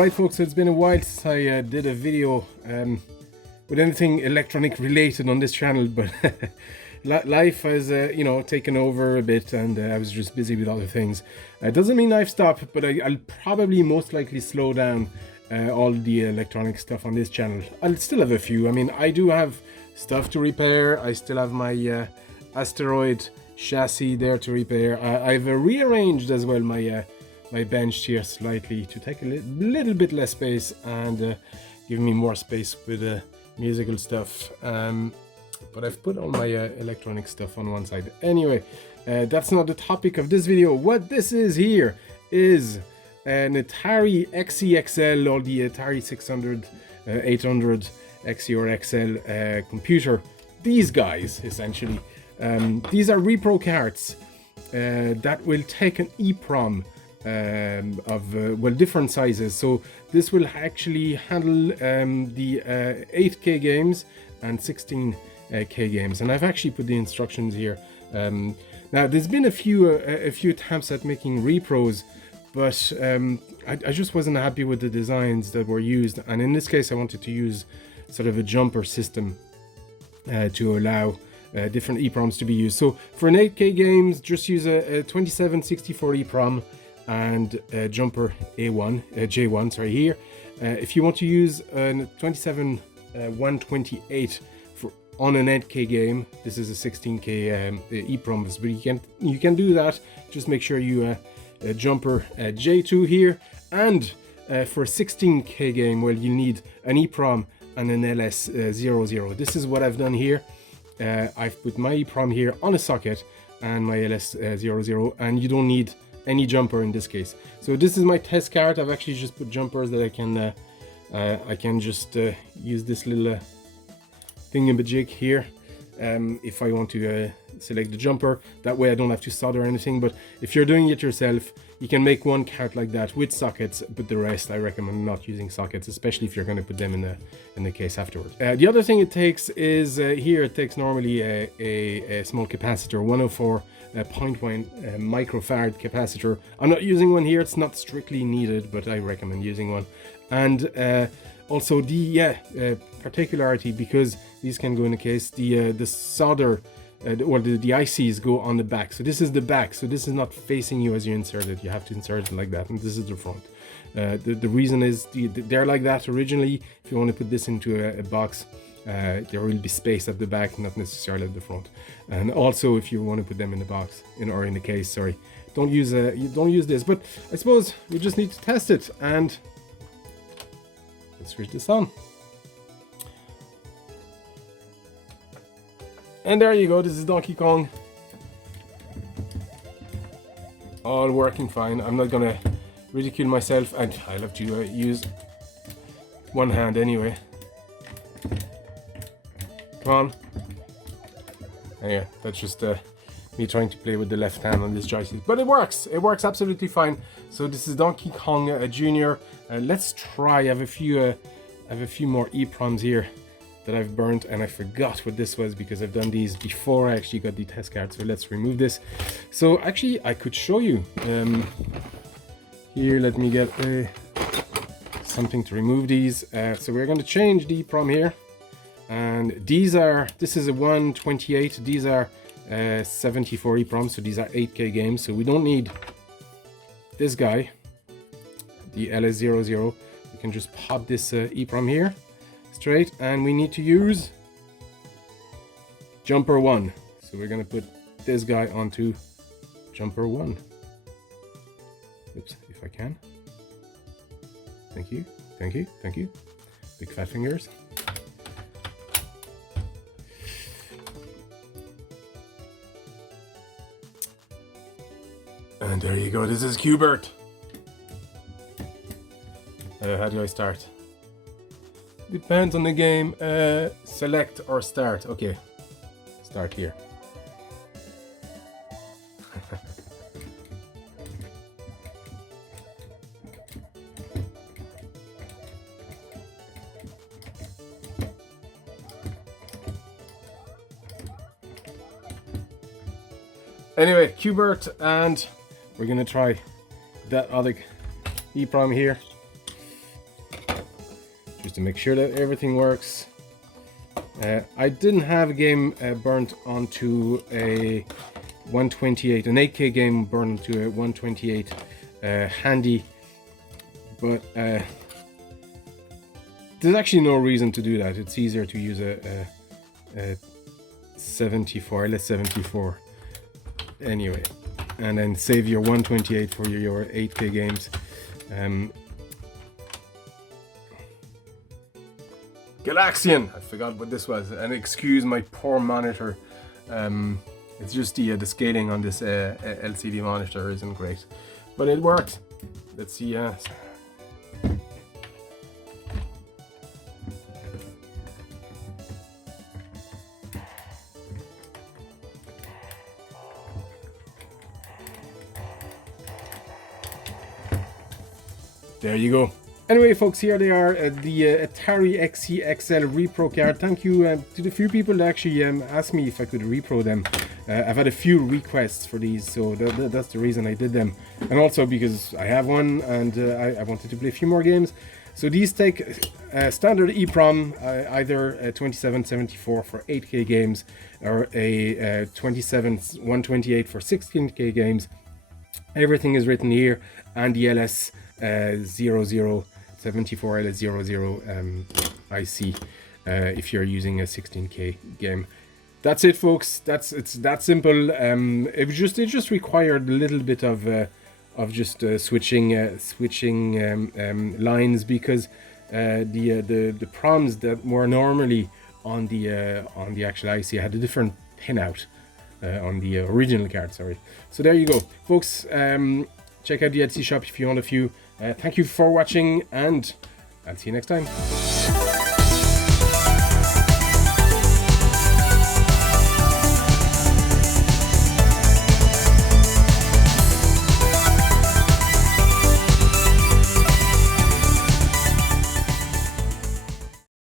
Alright folks, so it's been a while since I did a video with anything electronic related on this channel, but life has taken over a bit, and I was just busy with other things. It doesn't mean I've stopped, but I'll probably most likely slow down all the electronic stuff on this channel. I'll still have a few. I mean, I do have stuff to repair. I still have my asteroid chassis there to repair. I've rearranged as well my bench here slightly to take a little bit less space and give me more space with musical stuff. But I've put all my electronic stuff on one side. Anyway, that's not the topic of this video. What this is here is an Atari XE or the Atari 600, 800 XE or XL computer. These guys, essentially. These are repro cards that will take an EEPROM of different sizes. So this will actually handle the 8K games and 16K games, and I've actually put the instructions here. Now there's been a few attempts at making repros, but I just wasn't happy with the designs that were used, and in this case I wanted to use sort of a jumper system to allow different EEPROMs to be used. So for an 8K games, just use a 2764 EEPROM and jumper J1 sorry here. If you want to use a 27128 for on an 8K game, this is a 16K EEPROM, but you can do that. Just make sure you jumper J2 here, and for a 16K game, well, you need an EEPROM and an LS00. This is what I've done here. I've put my EEPROM here on a socket and my LS00, and you don't need any jumper in this case. So this is my test card. I've actually just put jumpers that I can just use this little thingamajig here if I want to select the jumper. That way I don't have to solder anything. But if you're doing it yourself, you can make one card like that with sockets, but the rest I recommend not using sockets, especially if you're going to put them in the case afterwards. The other thing it takes is here it takes normally a small capacitor, 104.1 microfarad capacitor. I'm not using one here, it's not strictly needed, but I recommend using one. And also the particularity, because these can go in a case, the solder or the ICs go on the back. So this is the back, so this is not facing you as you insert it. You have to insert it like that, and this is the front. The reason is they're like that originally. If you want to put this into a box, there will be space at the back, not necessarily at the front. And also, if you want to put them in the box, or in the case, sorry, don't use this. But I suppose we just need to test it, and let's switch this on. And there you go. This is Donkey Kong, all working fine. I'm not gonna ridicule myself, and I'll have to use one hand anyway. Come on. Yeah, that's just me trying to play with the left hand on this joystick, but it works absolutely fine. So this is Donkey Kong Jr. Let's try. I have a few more EEPROMs here that I've burnt, and I forgot what this was because I've done these before I actually got the test card. So let's remove this. So actually I could show you here. Let me get something to remove these. So we're going to change the EEPROM here, and this is a 128. These are 74 EEPROMs, so these are 8K games, so we don't need this guy, the LS00. We can just pop this EEPROM here straight, and we need to use jumper 1. So we're going to put this guy onto jumper 1. Oops, if I can. Thank you. Big fat fingers. And there you go, this is Qbert. How do I start? Depends on the game. Select or start. Okay, start here. Anyway, Qbert, and we're gonna try that other EEPROM here. to make sure that everything works. I didn't have a game burnt onto a 128, an 8K game burned onto a 128 handy, but there's actually no reason to do that. It's easier to use a 74, LS74 anyway, and then save your 128 for your 8K games. Galaxian! I forgot what this was, and excuse my poor monitor. It's just the scaling on this LCD monitor isn't great, but it worked. Let's see. There you go. Anyway, folks, here they are, the Atari XE-XL Repro card. Thank you to the few people that actually asked me if I could repro them. I've had a few requests for these, so that's the reason I did them. And also because I have one and I wanted to play a few more games. So these take standard EEPROM, either a 2774 for 8K games or a 128 for 16K games. Everything is written here, and the LS 0074 LS00 IC if you're using a 16K game. That's it, folks. It's that simple. It just required a little bit of just switching lines, because the proms that were normally on the actual IC had a different pinout on the original card. Sorry. So there you go, folks. Check out the Etsy shop if you want a few. Thank you for watching, and I'll see you next time.